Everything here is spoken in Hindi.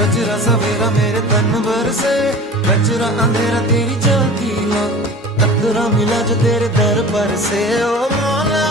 सजरा सवेरा मेरे तन भर से, कचरा अंधेरा तेरी झांकी हो, अधूरा मिला जो तेरे दर पर से। ओ मौला